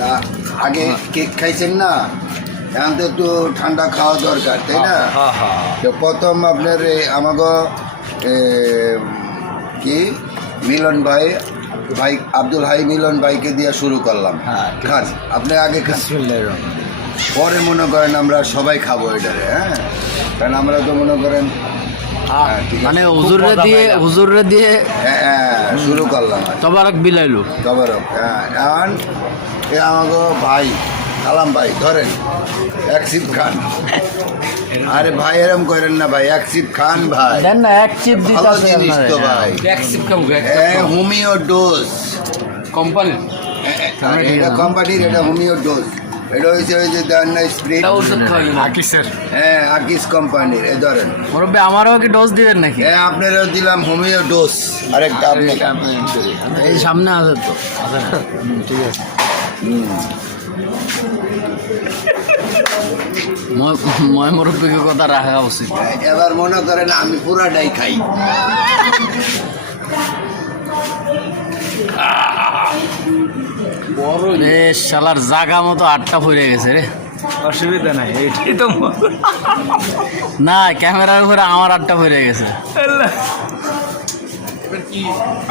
না আগে কেক খাইছেন না, এখন তো একটু ঠান্ডা খাওয়া দরকার, তাই না? তো প্রথম আপনার আমাকে কি মিলন ভাই আব্দুল হাই মিলন ভাইকে দিয়ে শুরু করলাম। খান, আপনি আগে খান, পরে মনে করেন আমরা সবাই খাবো এটারে। হ্যাঁ, কারণ আমরা তো মনে করেন মানে হুজুরে দিয়ে শুরু করলাম। তবারক বিলাইলো তবারক। এখন এ আমাকে ভাই কালাম ভাই ধরেন এক সিপ খান। আরে ভাই এরম করেন না ভাই, এক সিপ খান ভাই, দেন না এক চিপ ভালো দিতে জিনিস তো ভাই। এক সিপ খাবো হোমিও ডোজ কোম্পানি, এটা কোম্পানির, এটা হোমিও ডোজ। এটা হয়েছে ওই যে দেন না স্প্রিট, ওষুধ খাওয়ালেন আকিসের। হ্যাঁ আকিস কোম্পানির। এ ধরেন মুরব্বী, আমারও কি ডোজ দিবেন নাকি? হ্যাঁ আপনারও দিলাম হোমিও ডোজ। আরেকটা আপনি খান। এই সামনে আছে তো, আছে না? ঠিক আছে। ময় মুরব্বীকে কথা রাখা উচিত। এবার মনে করেন আমি পুরাটাই খাই। রে শালার জাগা মতো 8টা পড়ে গেছে রে। অসুবিধা নাই, এইটাই তো না, ক্যামেরার উপরে আমার 8টা পড়ে গেছে।